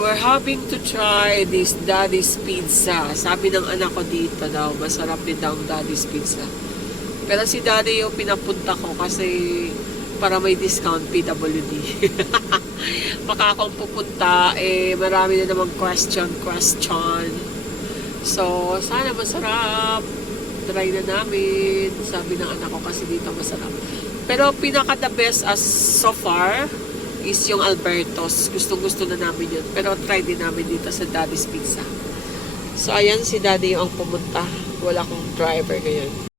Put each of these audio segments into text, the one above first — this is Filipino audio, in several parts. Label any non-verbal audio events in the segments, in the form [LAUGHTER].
We're having to try this Daddy's Pizza. Sabi ng anak ko dito daw, masarap din daw Daddy's Pizza. Pero si Daddy yung pinapunta ko kasi para may discount PWD. [LAUGHS] Baka akong pupunta, eh marami na namang question, question. So, sana masarap. Try na namin. Sabi ng anak ko kasi dito masarap. Pero pinaka the best as so far is yung Albertos. Gusto gusto na namin yun. Pero try din namin dito sa Daddy's Pizza. So ayan si Daddy yung ang pumunta. Wala akong driver ngayon.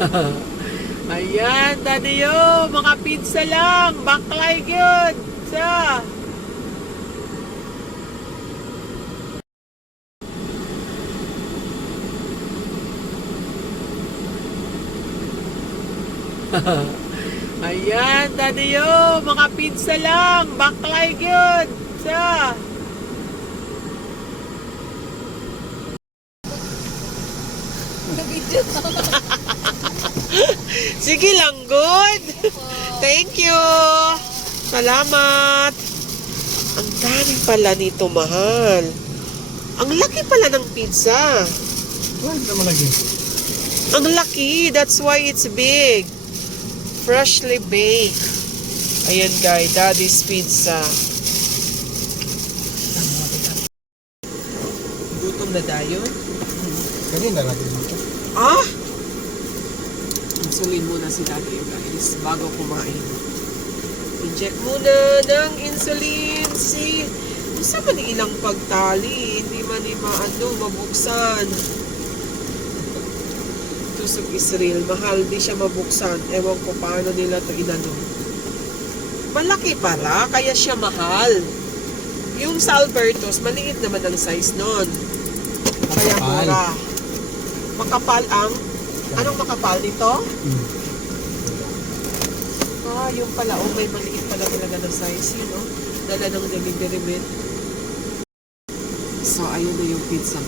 [LAUGHS] Ayan, Daddy yo, mga pizza lang. Baklay yun. Sa. [LAUGHS] Ayan, yo, mga pizza lang. Baklay yun. Sa. [LAUGHS] Sige lang, good. Thank you. Salamat. Ang dami pala nito, mahal. Ang laki pala ng pizza. Ang laki. That's why it's big. Freshly baked. Ayan, guys. Daddy's Pizza. Gutom na tayo. Kanina lagi dito. Ah! Insulin muna si Daddy, guys, bago kumain. Inject muna ng insulin si... Isa man ni ilang pagtali, hindi man ni maano, mabuksan. Tusok Israel, mahal di siya mabuksan. Ewan ko paano nila to inano. Malaki para, kaya siya mahal. Yung sa Albertos, maliit naman ang size nun. Kaya mura. Makapal ang... Anong makapal nito? Hmm. Ah, yung pala, oh, may maliit pala talaga na size yun, oh. Dala ng delivery man. So, ayun na yung pizza.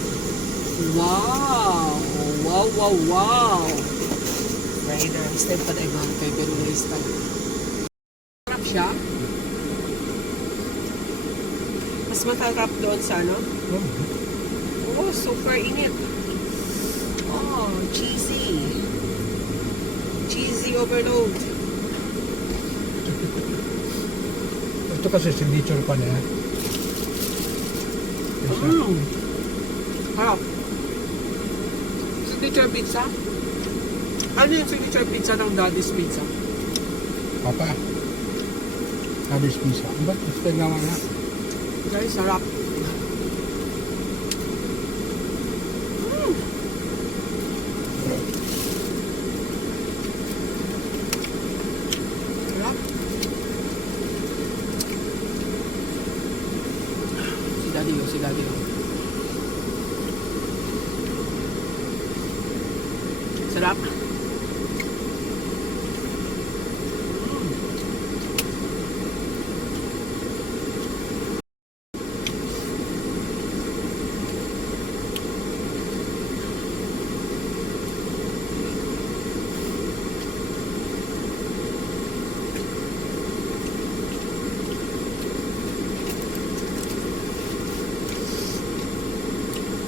Wow! Wow, wow, wow! Nice. Time pa na yung kay Very nice time. Sarap siya. Mas masarap doon sa ano? Oh, Oh, super init. Oh, cheesy. Cheesy overload. Ito kasi signature pa niya. Isa. Mm. Harap. Signature pizza? Ano yung signature pizza ng Daddy's Pizza? Papa. Habis pizza. Ba't gusto naman na? Guys, sarap. Mm. Sarap. Si Daddy yun, si Daddy yun. Sarap.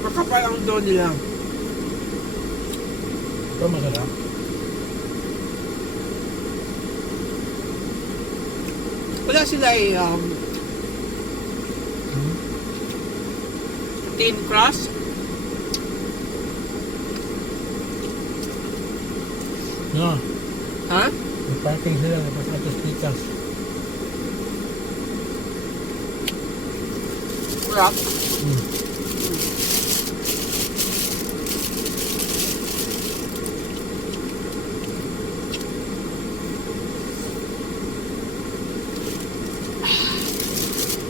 Makapal ang doon nila. Ito masarap. Wala sila ay um, Hmm? thin crust. No. Ha? May parking sila. Tapos atos pizzas. Sarap. Hmm.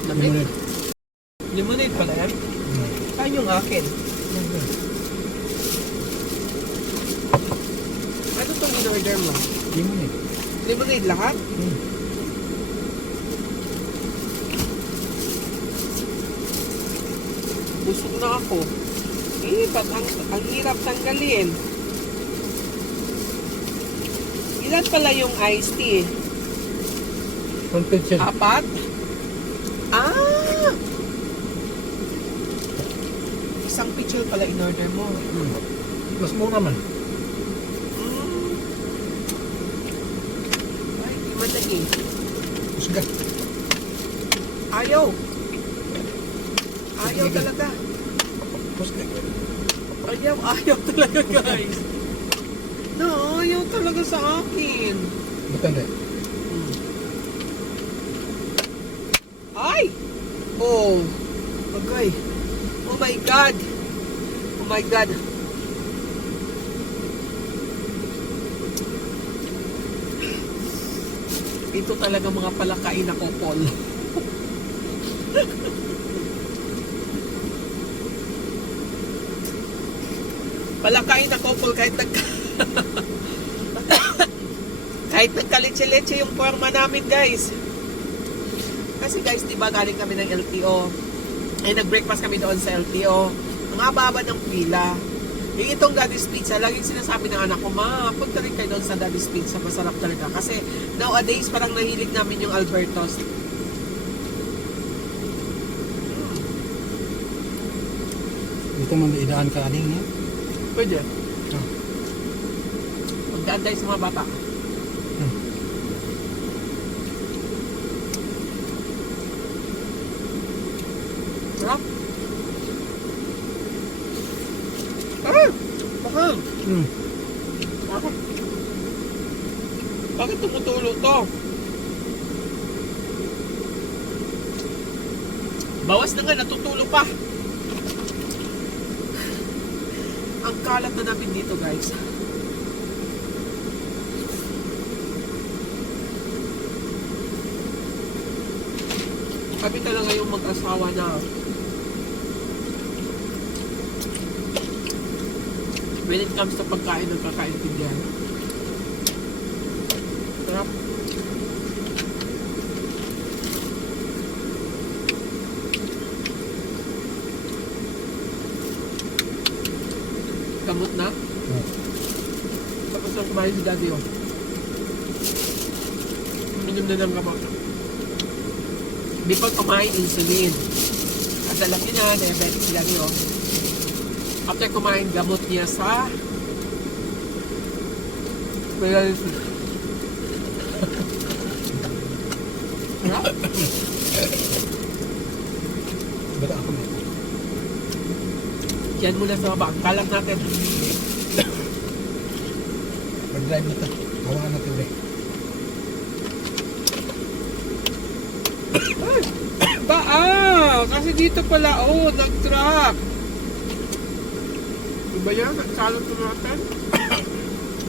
Lamig. Limonade. Lemonade pala yan. Hmm. Saan yung akin? Ano itong in-order mo? Limonade. Lemonade lahat? Hmm. Busog na ako. Eh, ba't ang, ang hirap tanggalin? Ilan pala yung iced tea? Yan. Apat? Isang picture pala in order mo. Hmm. Mas mura man. Mm. Ay, di madali. Usga. Ayaw. Ayaw Sige. talaga. Usga. Ayaw, ayaw talaga guys. No, ayaw talaga sa akin. Bukan na. Ay! Oh! Bagay. My God! Oh my God! Ito talaga mga palakain ako, Paul. [LAUGHS] palakain ako, Paul, kahit nag... [COUGHS] kahit nagkalitsi-litsi yung forma namin, guys. Kasi guys, di ba galing kami ng LTO. Eh, nag-breakfast kami doon sa LTO. Ang haba ng pila. Yung itong Daddy's Pizza, laging sinasabi ng anak ko, ma, punta rin kayo doon sa Daddy's Pizza. Masarap talaga. Kasi nowadays, parang nahilig namin yung Albertos. Dito man idaan ka aning niya. Pwede. Ah. Magdaan tayo sa mga bata. Hmm. Sarap. Ah! Bakit? Hmm. Bakit? Bakit tumutulo to? Bawas na nga, natutulo pa. Ang kalat na namin dito, guys. Kami talaga yung mag-asawa na when it comes to pagkain, nagkakaintindihan. Sarap. Gamot na? Oh. Tapos lang kumain si daddy oh. Minom na ng gamot. Before kumain, insulin. At alam niyo na, diabetic si daddy oh. After kumain, gamot niya sa. Sarap. Bata ako na. Diyan muna sa baba. Kalat natin. Pag-drive na to. Hawakan natin ulit. Ba, ah! Kasi dito pala, oh, nag-truck. Diba yan? Nagsalot na natin.